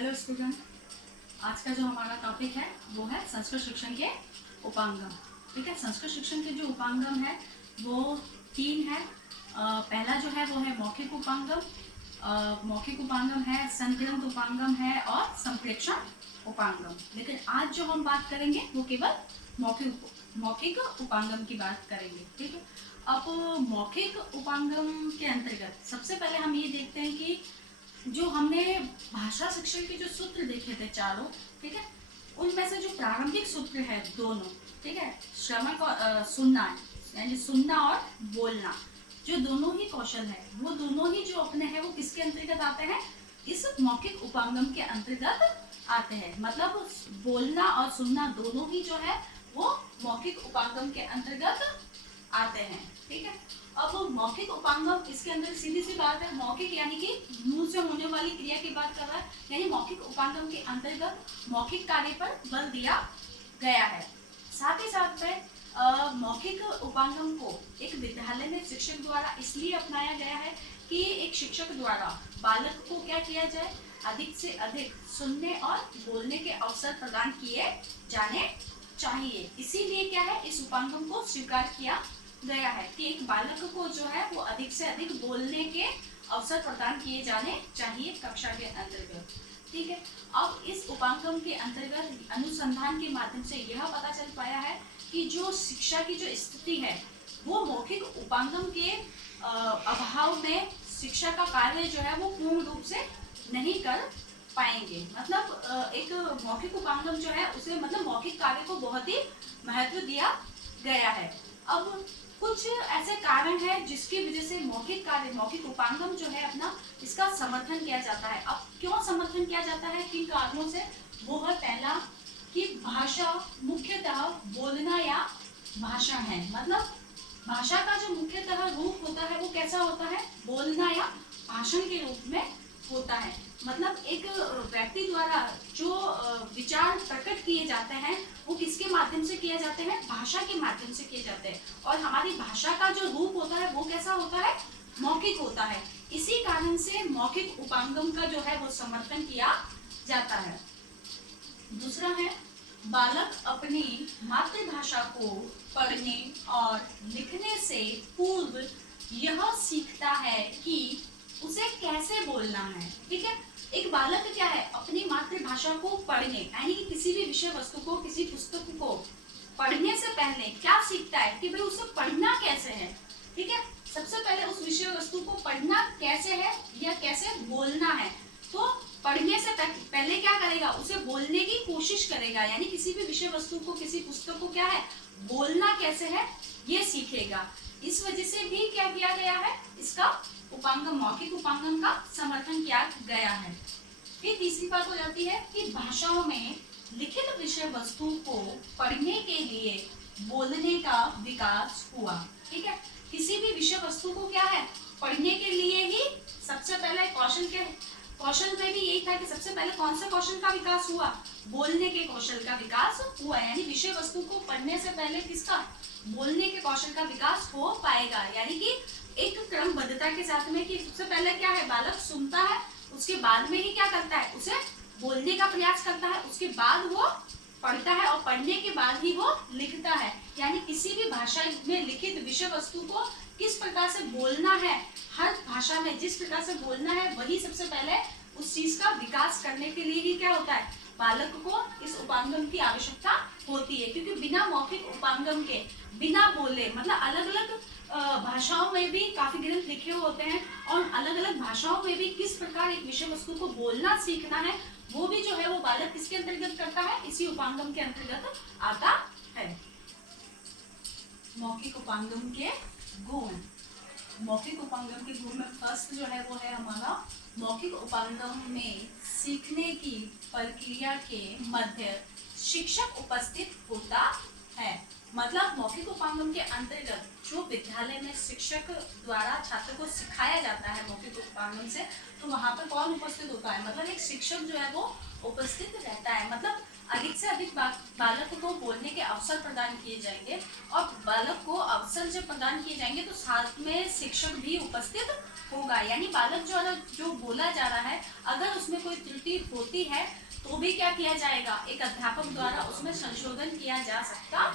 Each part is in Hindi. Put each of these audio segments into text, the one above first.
हेलो स्टूडेंट, आज का जो हमारा टॉपिक है वो है संस्कृत शिक्षण के उपांगम। ठीक है, संस्कृत शिक्षण के जो उपांगम है वो तीन है। पहला जो है वो है मौखिक उपांगम। मौखिक उपांगम है, संग्रंथ उपांगम है और संप्रेक्षण उपांगम। लेकिन आज जो हम बात करेंगे वो केवल मौखिक उपांगम की बात करेंगे। ठीक है, अब मौखिक उपांगम के अंतर्गत सबसे पहले हम ये देखते हैं कि जो हमने भाषा शिक्षण के जो सूत्र देखे थे चारों, ठीक है, उनमें से जो प्रारंभिक सूत्र है दोनों, ठीक है, श्रवण को सुनना, यानी सुनना और बोलना, जो दोनों ही कौशल है वो दोनों ही जो अपने हैं वो किसके अंतर्गत आते हैं? इस मौखिक उपांगम के अंतर्गत आते हैं। मतलब बोलना और सुनना दोनों ही जो है वो मौखिक उपांगम के अंतर्गत आते हैं। ठीक है, अब मौखिक उपांगम, इसके अंदर सीधी सी बात है, मौखिक यानी कि मुंह से होने वाली क्रिया की बात कर रहा है, यानी मौखिक उपांगम के अंतर्गत मौखिक कार्य पर बल दिया गया है। साथ ही साथ में मौखिक उपांगम को एक विद्यालय में शिक्षक द्वारा इसलिए अपनाया गया है कि एक शिक्षक द्वारा बालक को क्या किया जाए, अधिक से अधिक सुनने और बोलने के अवसर प्रदान किए जाने चाहिए। इसीलिए क्या है, इस उपांगम को स्वीकार किया गया है कि एक बालक को जो है वो अधिक से अधिक बोलने के अवसर प्रदान किए जाने चाहिए कक्षा के अंतर्गत। ठीक है, अब इस उपांगम के अंतर्गत अनुसंधान के माध्यम से यह पता चल पाया है कि जो शिक्षा की जो स्थिति है वो मौखिक उपांगम के अभाव में शिक्षा का कार्य जो है वो पूर्ण रूप से नहीं कर पाएंगे। मतलब एक मौखिक उपांगम जो है उसे, मतलब मौखिक कार्य को बहुत ही महत्व दिया गया है। अब कुछ ऐसे कारण हैं जिसकी वजह से मौखिक कार्य, मौखिक उपांगम जो है अपना, इसका समर्थन किया जाता है। अब क्यों समर्थन किया जाता है, किन कारणों से? वो है पहला कि भाषा मुख्यतः बोलना या भाषण है। मतलब भाषा का जो मुख्यतः रूप होता है वो कैसा होता है? बोलना या भाषण के रूप में होता है। मतलब एक व्यक्ति द्वारा जो विचार प्रकट किए जाते हैं वो किसके माध्यम से किए जाते हैं? भाषा के माध्यम से किए जाते हैं। और हमारी भाषा का जो रूप होता है वो कैसा होता है? मौखिक होता है। इसी कारण से मौखिक उपांगम का जो है वो समर्थन किया जाता है। दूसरा है, बालक अपनी मातृभाषा को पढ़ने और लिखने से पूर्व यह सीखता है कि उसे कैसे बोलना है। ठीक है, एक बालक क्या है, अपनी मातृभाषा को पढ़ने, यानी कि किसी भी विषय वस्तु को, किसी पुस्तक को पढ़ने से पहले क्या सीखता है कि भाई उसे पढ़ना कैसे है। ठीक है, सबसे पहले उस विषय वस्तु को पढ़ना कैसे है या कैसे बोलना है। तो पढ़ने से पहले क्या करेगा, उसे बोलने की कोशिश करेगा, यानी किसी भी विषय वस्तु को, किसी पुस्तक को क्या है, बोलना कैसे है ये सीखेगा। इस वजह से भी क्या किया गया है, इसका उपांगम, मौखिक उपांगम का समर्थन किया गया है। फिर तीसरी बात हो जाती है कि भाषाओं में लिखित विषय वस्तु को पढ़ने के लिए बोलने का विकास हुआ। ठीक है, किसी भी विषय वस्तु को क्या है, पढ़ने के लिए ही सबसे पहले कौशल में भी यही था कि सबसे पहले कौन सा कौशल का विकास हुआ? बोलने के कौशल का विकास हुआ। यानी विषय वस्तु को पढ़ने से पहले किसका? बोलने के कौशल का विकास हो पाएगा। यानी कि एक क्रमबद्धता के साथ में कि सबसे पहले क्या है, बालक सुनता है, उसके बाद में ही क्या करता है, उसे बोलने का प्रयास करता है, उसके बाद वो पढ़ता है और पढ़ने के बाद ही वो लिखता है। यानी किसी भी भाषा में लिखित विषय वस्तु को किस प्रकार से बोलना है, हर भाषा में जिस प्रकार से बोलना है वही सबसे पहले उस चीज का विकास करने के लिए ही क्या होता है, बालक को इस उपांगम की आवश्यकता होती है। क्योंकि बिना मौखिक उपांगम के, बिना बोले, मतलब अलग अलग भाषाओं में भी काफी ग्रंथ लिखे हुए होते हैं और अलग अलग भाषाओं में भी किस प्रकार एक विषय वस्तु को बोलना सीखना है वो भी जो है वो बालक किसके अंतर्गत करता है, इसी उपांगम के अंतर्गत आता है। मौखिक उपांगम के गुण, मौखिक उपांगम के गुण में फर्स्ट जो है वो है हमारा, मौखिक उपांगम में सीखने की प्रक्रिया के मध्य शिक्षक उपस्थित होता है। मतलब मौखिक उपांगम के अंतर्गत जो विद्यालय में शिक्षक द्वारा छात्र को सिखाया जाता है मौखिक उपांगम से, तो वहां पर कौन उपस्थित होता है? मतलब एक शिक्षक जो है वो उपस्थित रहता है। मतलब अधिक से अधिक बालक को बोलने के अवसर प्रदान किए जाएंगे, और बालक को अवसर जब प्रदान किए जाएंगे तो साथ में शिक्षक भी उपस्थित होगा। यानी बालक जो बोला जा रहा है, अगर उसमें कोई त्रुटि होती है तो भी क्या किया जाएगा, एक अध्यापक द्वारा उसमें संशोधन किया जा सकता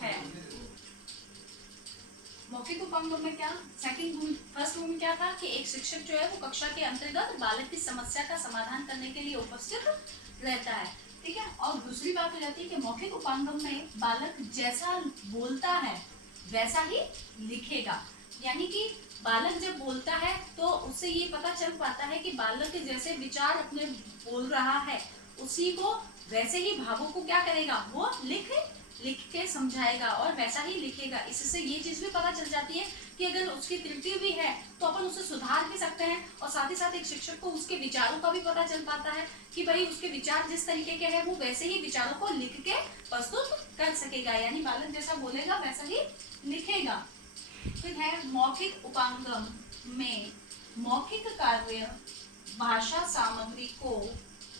है। मौखिक उपांगों में क्या, फर्स्ट रूम में क्या था कि एक शिक्षक जो है वो कक्षा के अंतर्गत बालक की समस्या का समाधान करने के लिए उपस्थित रहता है, ठीक है। और दूसरी बात हो जाती है कि मौखिक उपांगम में बालक जैसा बोलता है वैसा ही लिखेगा। यानी कि बालक जब बोलता है तो उससे ये पता चल पाता है कि बालक जैसे विचार अपने बोल रहा है, उसी को वैसे ही भावों को क्या करेगा, वो लिख के समझाएगा और वैसा ही लिखेगा। इससे ये चीज भी पता चल जाती है कि अगर उसकी त्रुटि भी है तो अपन उसे सुधार भी सकते हैं, और साथ ही साथ एक शिक्षक को उसके विचारों का भी पता चल पाता है कि भाई उसके विचार जिस तरीके के हैं वो वैसे ही विचारों को लिख के प्रस्तुत कर सकेगा। यानी बालक जैसा बोलेगा वैसा ही लिखेगा। फिर है मौखिक उपांगम में मौखिक कार्य भाषा सामग्री को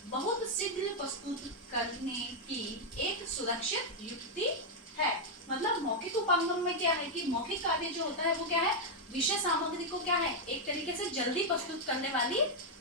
बहुत शीघ्र प्रस्तुत करने की एक सुरक्षित युक्ति है। मतलब मौखिक उपांगम में क्या है कि मौखिक कार्य जो होता है वो क्या है, विषय सामग्री को क्या है, एक तरीके से जल्दी प्रस्तुत करने वाली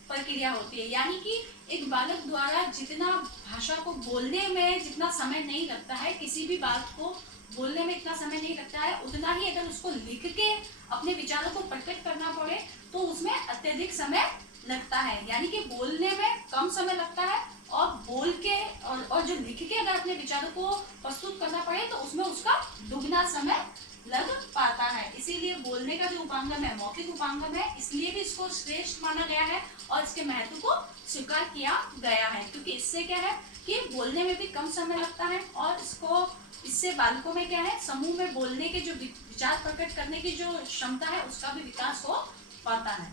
प्रक्रिया होती है। यानी कि एक बालक द्वारा जितना भाषा को बोलने में जितना समय नहीं लगता है, किसी भी बात को बोलने में इतना समय नहीं लगता है, उतना ही अगर उसको लिख के अपने विचारों को प्रकट करना पड़े तो उसमें अत्यधिक समय लगता है। यानी कि बोलने में कम समय लगता है, और बोल के और जो लिख के अगर अपने विचारों को प्रस्तुत करना पड़े तो उसमें उसका दुगना समय लग पाता है। इसीलिए बोलने का जो उपांगम है मौखिक उपांगम है, इसलिए भी इसको श्रेष्ठ माना गया है और इसके महत्व को स्वीकार किया गया है, क्योंकि इससे क्या है कि बोलने में भी कम समय लगता है, और इससे बालकों में क्या है, समूह में बोलने के जो विचार प्रकट करने की जो क्षमता है उसका भी विकास हो पाता है।